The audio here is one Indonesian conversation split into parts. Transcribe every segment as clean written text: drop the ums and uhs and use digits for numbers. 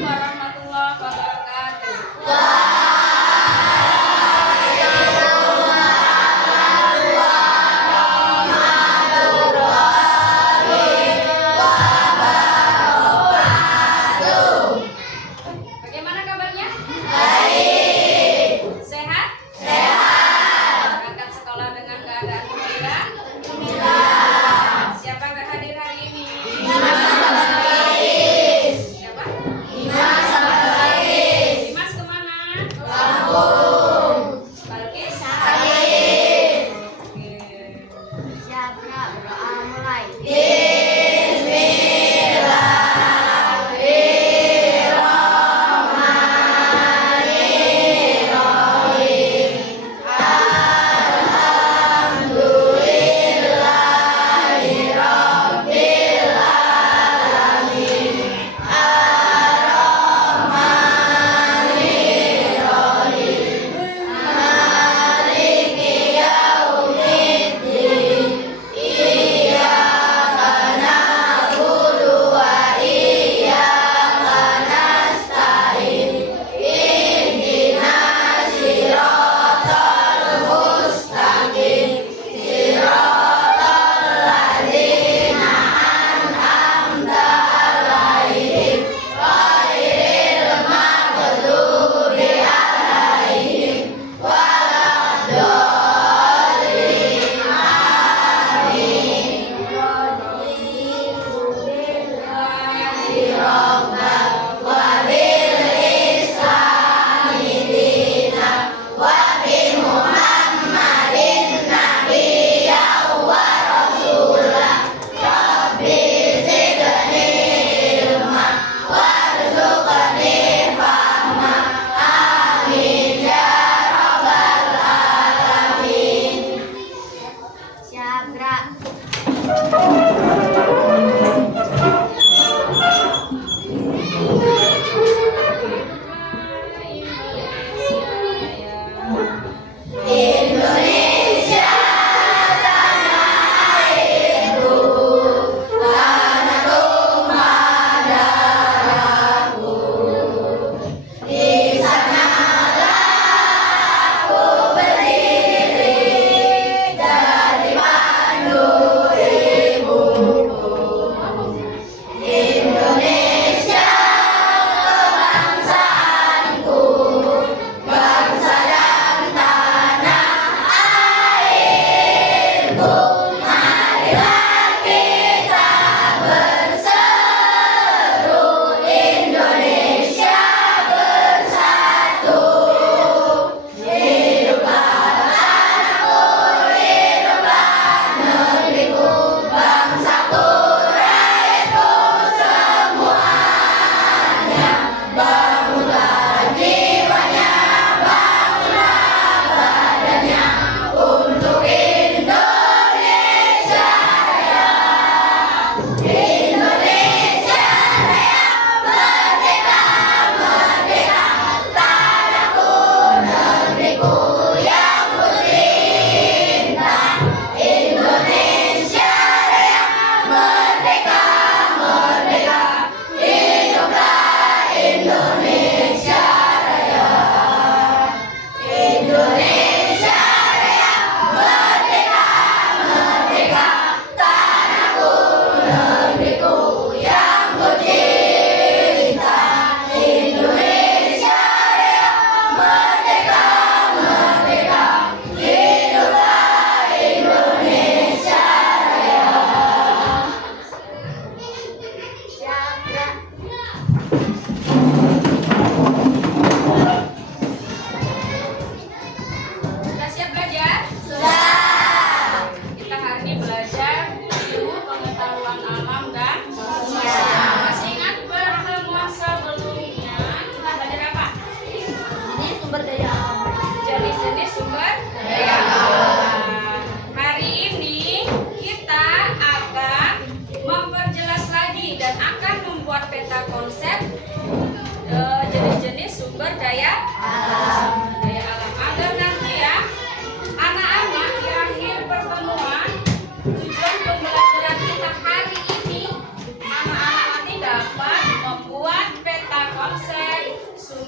warahmatullahi wabarakatuh. Bagaimana kabarnya? Baik. Sehat? Sehat. Berangkat sekolah dengan keadaan gembira? Gembira. Siapa yang hadir hari ini? Dimas sama Rais. Siapa? Dimas sama Rais. Dimas kemana? Ke Lampung. Balkis? Sakit. Oke. Siapa berdoa mulai?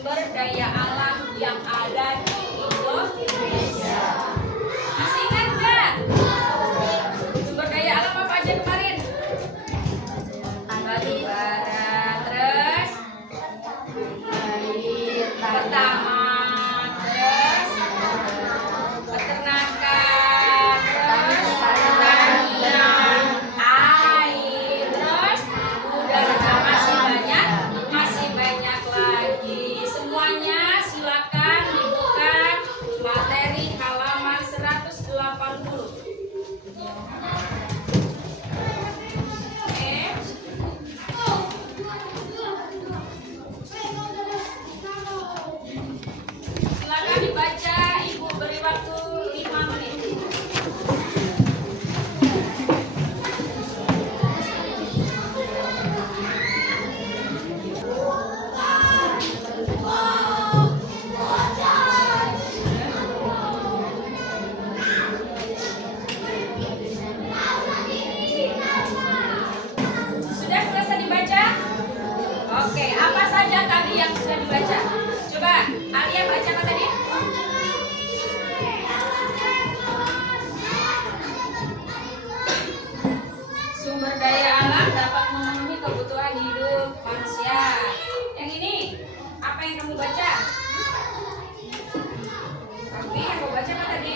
sumber daya alam yang ada di Indonesia. Masih ingat nggak? Sumber daya alam apa aja kemarin? Batu bara, terus pertama, terus peternakan, terus pertanian, air, terus udara. Masih banyak lagi. Semuanya silakan dibuka materi halaman 180. Oke. Silakan dibaca, Ibu beri waktu 5 menit. Sudah selesai dibaca? Oke, apa saja tadi yang sudah dibaca? Coba, Alia baca apa tadi? Sumber daya alam dapat memenuhi kebutuhan hidup manusia. Yang ini, apa yang kamu baca? Oke, yang kamu baca apa tadi?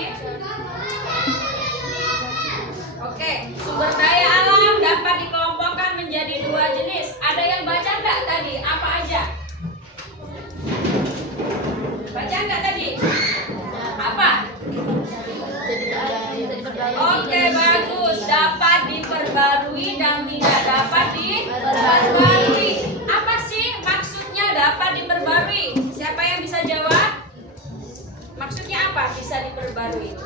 Oke, sumber daya alam dapat dikelompokkan menjadi 2 jenis. Ada yang baca nggak tadi? Apa aja? Baca nggak tadi? Apa? Oke, bagus. Dapat diperbarui dan tidak dapat diperbarui. Apa sih maksudnya dapat diperbarui? Siapa yang bisa jawab? Maksudnya apa bisa diperbarui?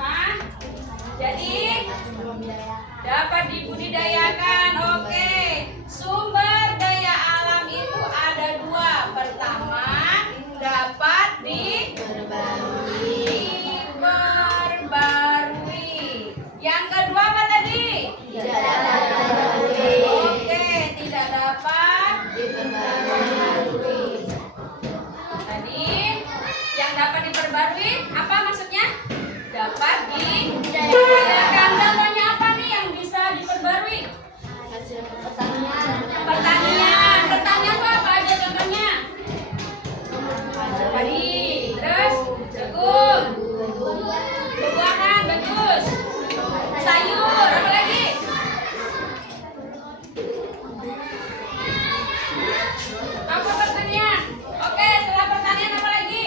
Hah? Jadi dapat dibudidayakan. Oke. Sumber daya alam itu ada 2. Pertama, dapat diperbarui. Yang kedua apa tadi? Tidak dapat diperbarui. Oke, tidak dapat diperbarui. Tadi yang dapat diperbarui apa maksudnya? Dapat dibudidayakan. Contohnya apa nih yang bisa diperbarui? Pertanian. Pertanian itu apa aja contohnya? Padi, terus jagung, buah-buahan, bagus. Sayur, apa lagi? Apa pertanian? Oke, setelah pertanian apa lagi?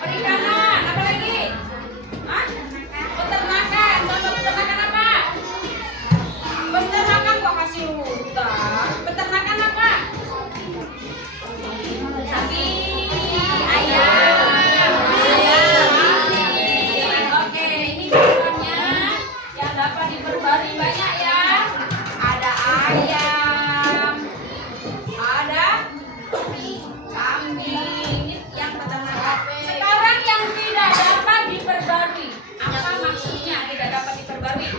Perikanan, apa lagi? Hah? Peternakan. Contoh peternakan apa? Peternakan kok kasih hutan? Peternakan apa? Sapi, ayam. Oke, ini contohnya yang dapat diperbarui banyak ya. Ada ayam, ada kambing, yang peternakan. Sekarang yang tidak dapat diperbarui, apa maksudnya tidak dapat diperbarui?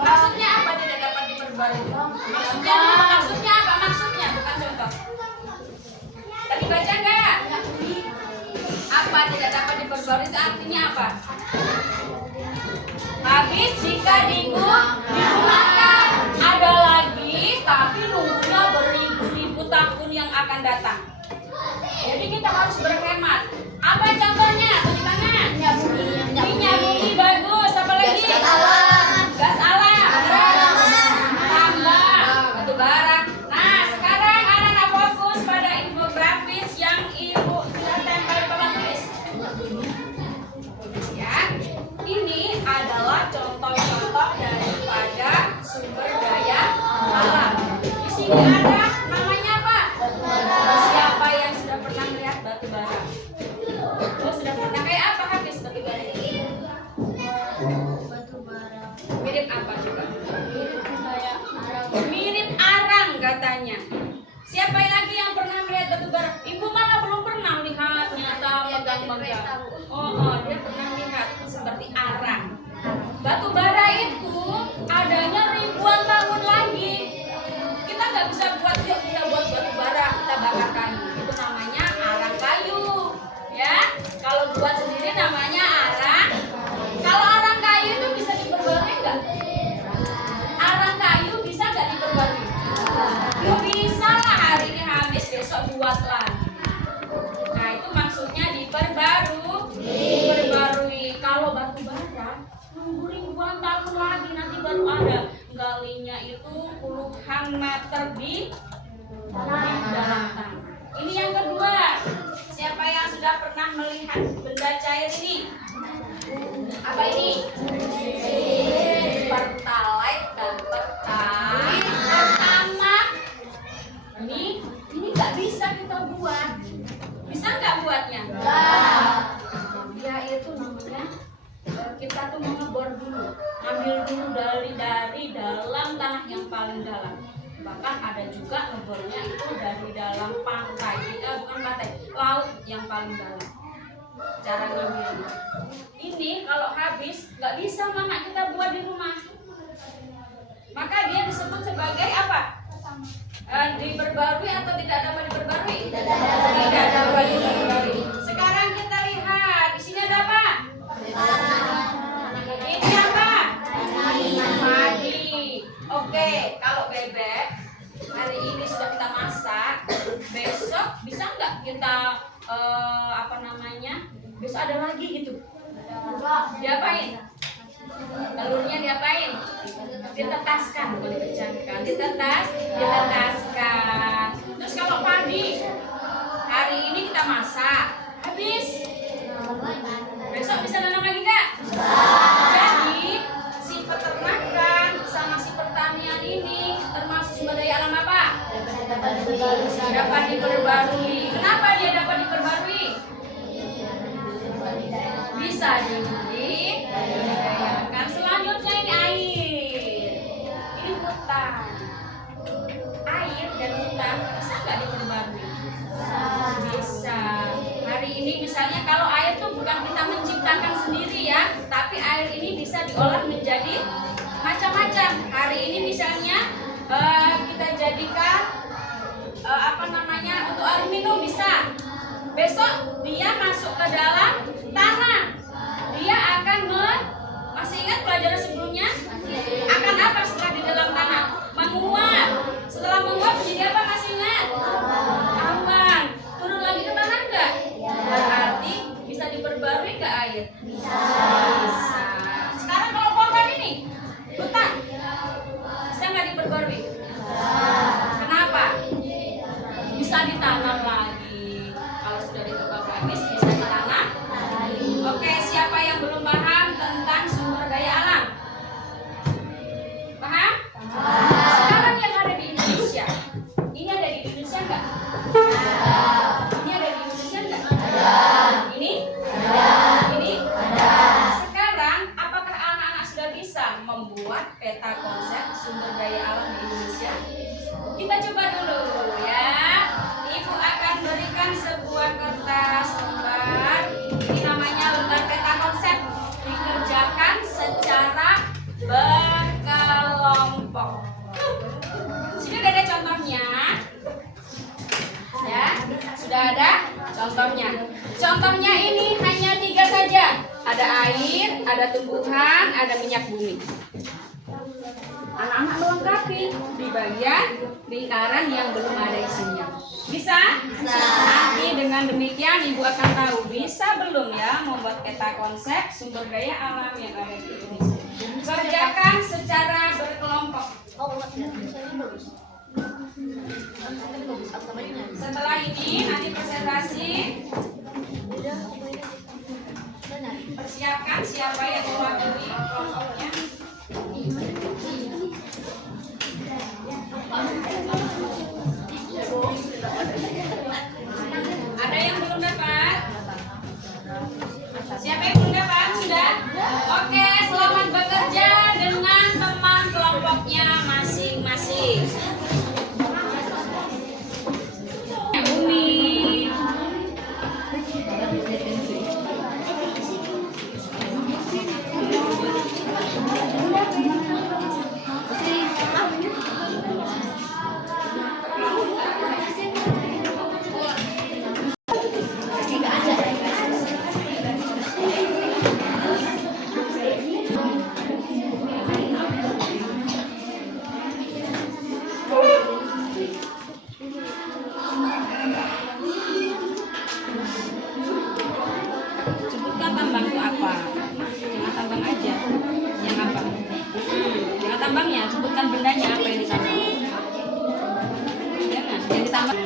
Maksudnya apa tidak dapat diperbarui? Maksudnya apa? Maksudnya bukan contoh. Tadi baca nggak? Apa tidak dapat diperbarui itu artinya apa? Habis jika digunakan. Ada lagi tapi nunggunya beribu-ribu tahun yang akan datang. Jadi kita harus berhemat. Apa contohnya? Tadi tangan. Minyak bumi bagus. Apa lagi? Gas alam. Tambang, batu bara. Nah, sekarang anak-anak fokus pada infografis yang Ibu sudah tempel di papan tulis. Ya, ini adalah contoh-contoh daripada sumber daya alam. Di sini ada namanya apa? Siapa yang sudah pernah melihat batu bara? Oh, sudah pernah. Kayak apa habis batu bara ini? Mirip apa coba? Mirip arang katanya. Siapa lagi yang pernah melihat batu bara? Ibu malah belum pernah lihat, nyata pegang-pegang. Oh, dia pernah lihat seperti arang. Batu bara itu adanya ribuan tahun lagi. Kita nggak bisa buat dia meter di dalam tanah. Ini yang kedua. Siapa yang sudah pernah melihat benda cair ini? Apa ini? Pertalite dan pertama. Ini nggak bisa kita buat. Bisa nggak buatnya? Dia itu namanya kita tuh mengebor dulu, ambil dulu dari dalam tanah yang paling dalam. Bahkan ada juga ngebornya itu dari dalam pantai, bukan pantai, laut yang paling dalam. Cara ngambilnya. Ini kalau habis nggak bisa mama kita buat di rumah. Maka dia disebut sebagai apa? Diperbarui atau tidak dapat diperbarui? Tidak dapat diperbarui. Sekarang kita lihat di sini ada apa? Ini apa? Padi. Oke, kalau bebek hari ini sudah kita masak, besok bisa nggak kita besok ada lagi gitu? Diapain? Telurnya diapain? Ditetaskan, bukan dipecahkan. Ditetaskan. Terus kalau padi hari ini kita masak, habis besok bisa nanam lagi nggak? Jadi si peternakan sama si pertanian ini termasuk sumber daya alam apa? Dapat diperbarui. Kenapa dia dapat diperbarui? Bisa dibudidayakan. Selanjutnya ini air. Ini hutan. Air dan hutan bisa nggak diperbarui? Bisa. Hari ini misalnya kalau air tuh bukan kita menciptakan sendiri ya, tapi air ini bisa diolah menjadi macam-macam. Hari ini misalnya kita jadikan untuk air minum bisa. Besok dia masuk ke dalam tanah. Dia akan masih ingat pelajaran sebelumnya? Akan apa setelah di dalam tanah? Menguap. Setelah menguap menjadi apa, masih ingat? Aman. Turun lagi ke tanah enggak? Berarti bisa diperbarui enggak air? Bisa. Sekarang kalau pohon ini, hutan, bisa nggak diperbarui? Kenapa? Bisa ditanam lagi. Kalau sudah ditebang habis bisa ditanam. Oke, siapa yang belum paham tentang sumber daya alam? Paham? Sekarang yang ada di Indonesia, ini ada di Indonesia enggak? Ini ada di Indonesia enggak? Ini? Ini? Sekarang apakah anak-anak sudah bisa membuat peta konsep sumber daya alam di Indonesia? Kita coba dulu ya. Ibu akan berikan sebuah kertas lembar. Ini namanya lembar peta konsep. Dikerjakan secara berkelompok. Sini udah ada contohnya. Ya, sudah ada contohnya. Contohnya ini hanya 3 saja. Ada air, ada tumbuhan, ada minyak bumi. Anak-anak melengkapi di bagian lingkaran yang belum ada isinya. Bisa? Nanti dengan demikian ibu akan tahu bisa belum ya membuat peta konsep sumber daya alam yang ada di Indonesia. Kerjakan secara berkelompok. Setelah ini nanti presentasi. Persiapkan siapa yang mewakili kelompoknya. Ada yang belum dapat? Siapa yang belum dapat? Sudah? Oke, selamat bekerja dengan teman kelompoknya masing-masing. Bumi. Yang ditambah.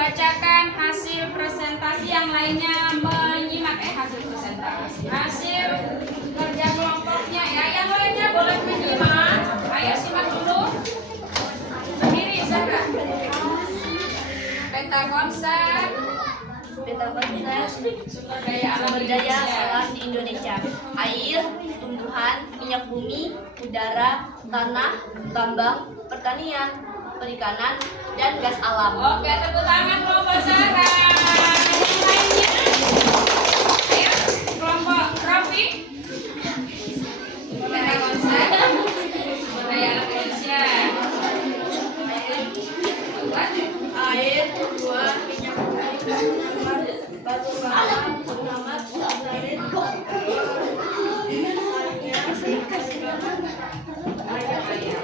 Bacakan hasil presentasi, yang lainnya menyimak hasil presentasi, hasil kerja kelompoknya ya. Yang lainnya boleh menyimak. Ayo simak dulu. Berdiri Zahra. Peta konsep sumber daya alam di Indonesia. Air, tumbuhan, minyak bumi, udara, tanah, tambang, pertanian, perikanan, dan gas alam. Oke, tepuk tangan kelompok Zahra. Yang lainnya, ayo kelompok Raffi. Peta konsep sumber daya alam Indonesia. Air, tumbuhan, minyak bumi, batu bara, pengamat, satelit,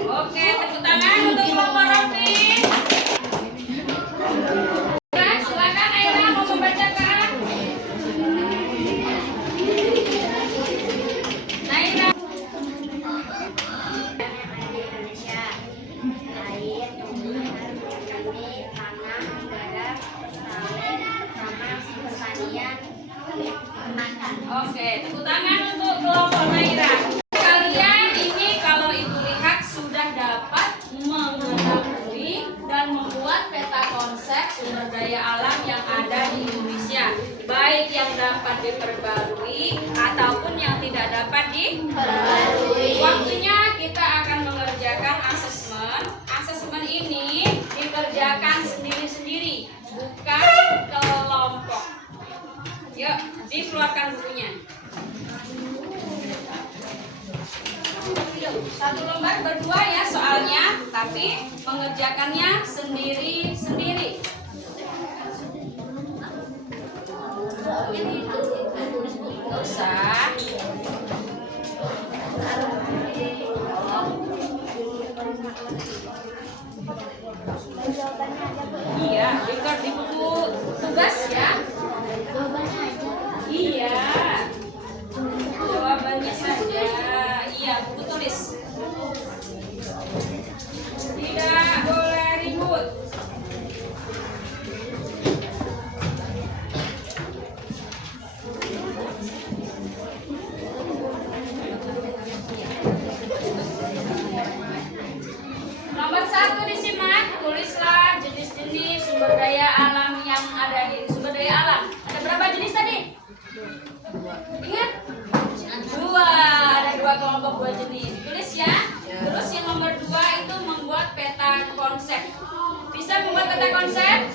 Oke, tepuk tangan untuk kelompok Raffi. Silakan Aira mau membacakan. Naira. Indonesia. Air, tumbuhan, kami, tanah, udara, sawit, sama pertanian, Oke, tepuk tangan untuk kelompok Naira. Kalian ini kalau ibu lihat sudah dapat mengetahui dan membuat peta konsep sumber daya alam yang ada di Indonesia, baik yang dapat diperbarui ataupun yang tidak dapat diperbarui. Waktunya kita akan mengerjakan asesmen. Asesmen ini dikerjakan sendiri-sendiri, bukan kelompok. Yuk, dikeluarkan bukunya. Satu lembar berdua ya soalnya, tapi mengerjakannya sendiri-sendiri. Nggak usah. Iya, record di buku tugas ya. Iya. Jawabannya saja. Iya, buku tulis. Tidak boleh ribut. Nomor 1 disimak, tulislah jenis-jenis sumber daya alam yang ada di sumber daya alam. Ada berapa jenis tadi? Ingat? 2, ada 2 kelompok 2 jenis. Tulis ya. Terus yang nomor 2 itu membuat peta konsep. Bisa membuat peta konsep?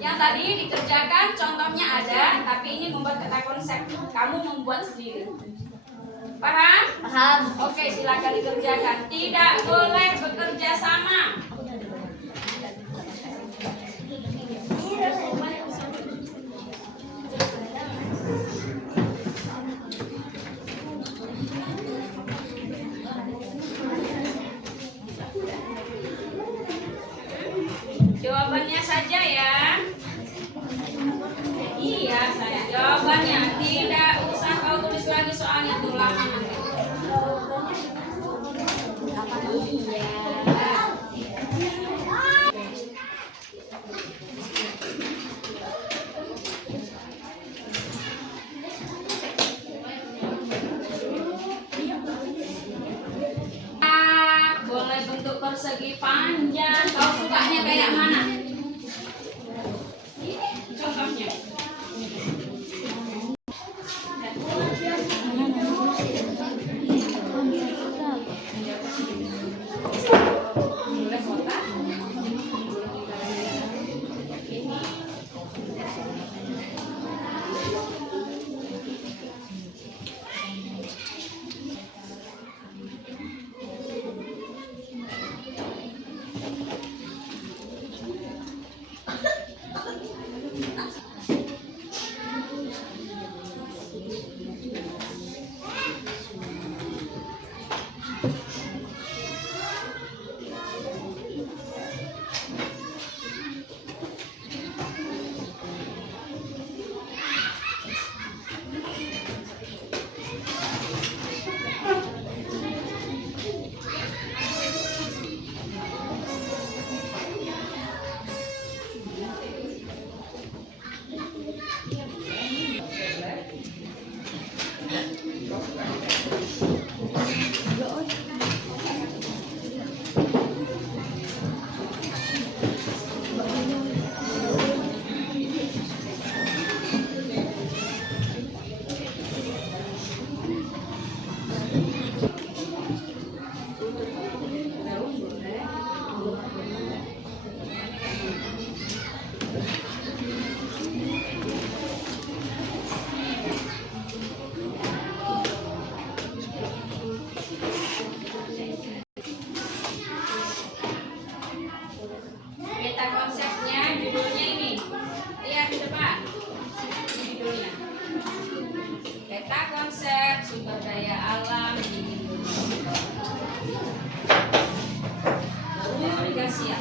Yang tadi dikerjakan contohnya ada, tapi ini membuat peta konsep. Kamu membuat sendiri. Paham? paham. Oke, silakan dikerjakan. Tidak boleh bekerja sama. Jawabannya saja ya. Iya, saya jawabannya. Tidak usah kau tulis lagi soalnya tuh lama nanti. Iya. Boleh bentuk persegi panjang. Kau sukanya kayak mana? Ini contohnya. Peta konsepnya judulnya ini. Lihat di depan. Ini judulnya. Peta konsep sumber daya alam di Indonesia. Komunikasi ya.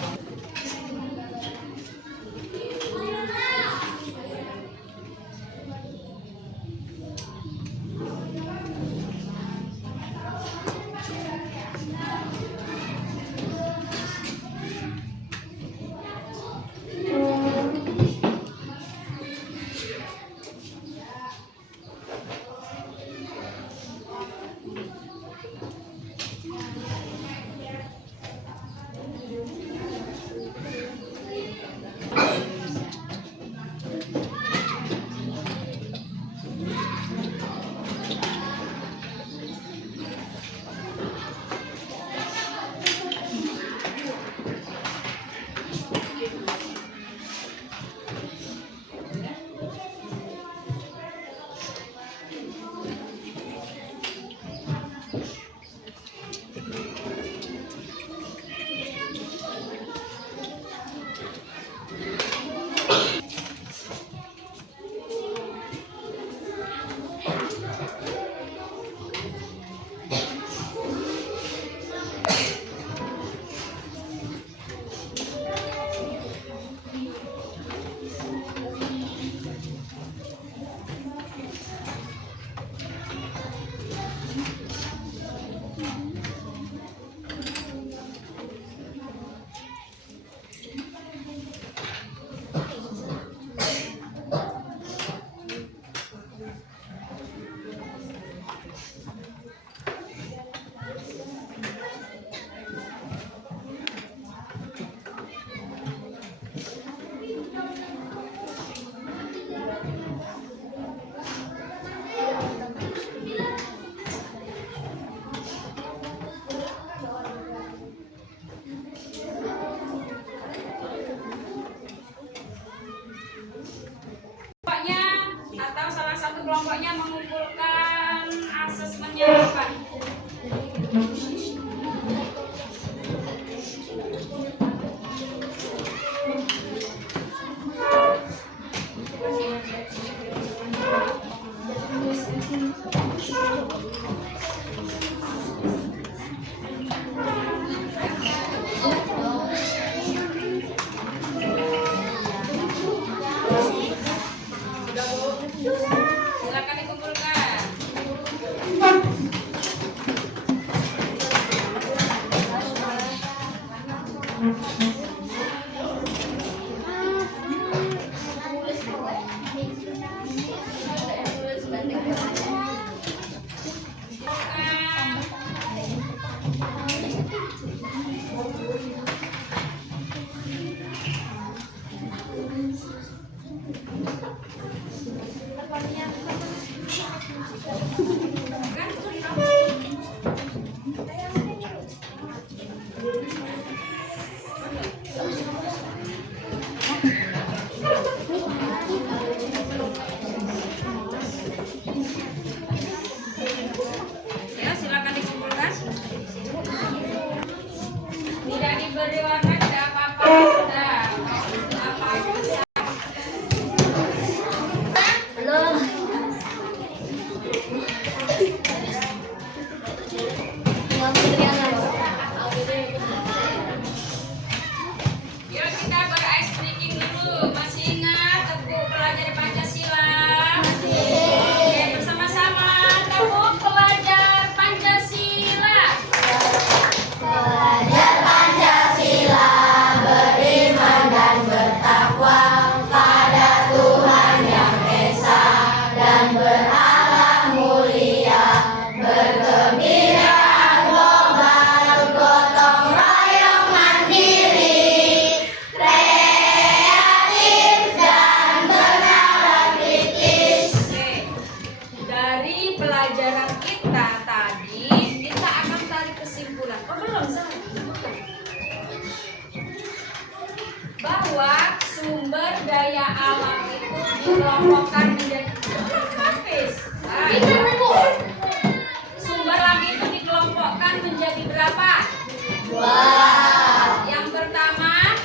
Atau salah satu kelompoknya mengumpulkan asesmennya apa? Silakan dikumpulkan. Ya, silakan dikumpulkan. Tidak diberi warna tidak apa-apa, sudah. Apa-apa. Belum. Yuk kita ber-ice breaking dulu. Masih ingat tepuk pelajar Pancasila? Oke, bersama-sama tepuk pelajar Pancasila. Pelajar Pancasila beriman dan bertakwa pada Tuhan Yang Esa dan berakhlak mulia, berkebiraan global, gotong royong mandiri, kreatif dan bernalar kritis. Oke. Dari pelajaran kita tadi, kita akan tarik kesimpulan. Oh, belum, Zah. Bahwa sumber daya alam itu dikelompokkan menjadi habis. Sumber alam itu dikelompokkan menjadi berapa? Wah, Yang pertama,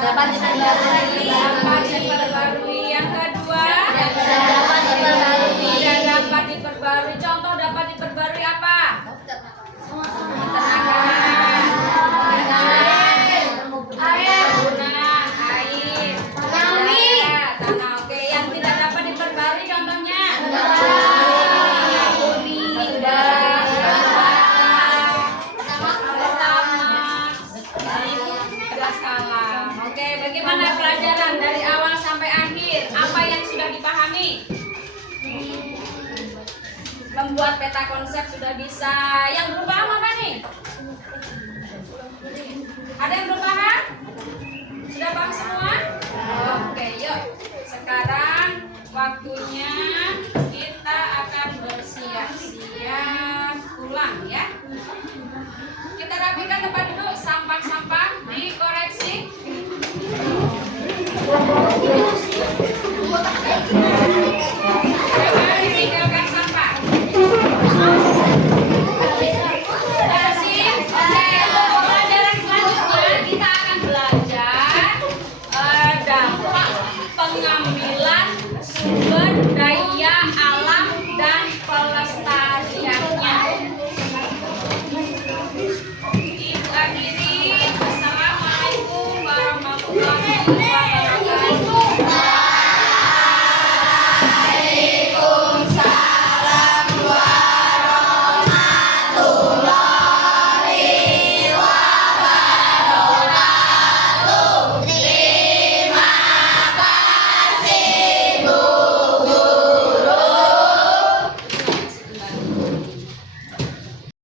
dapat dapat diperbarui. Dapat diperbarui. Yang kedua, Tidak dapat diperbarui. tidak dapat diperbarui. Contoh dapat diperbarui apa? Tenaga. Air. Bangunan, air. Tanah. Oke, yang tidak dapat diperbarui contohnya. Oke, bagaimana pelajaran dari awal sampai akhir? Apa yang sudah dipahami? Membuat peta konsep sudah bisa. Yang belum paham apa nih? Ada yang belum paham?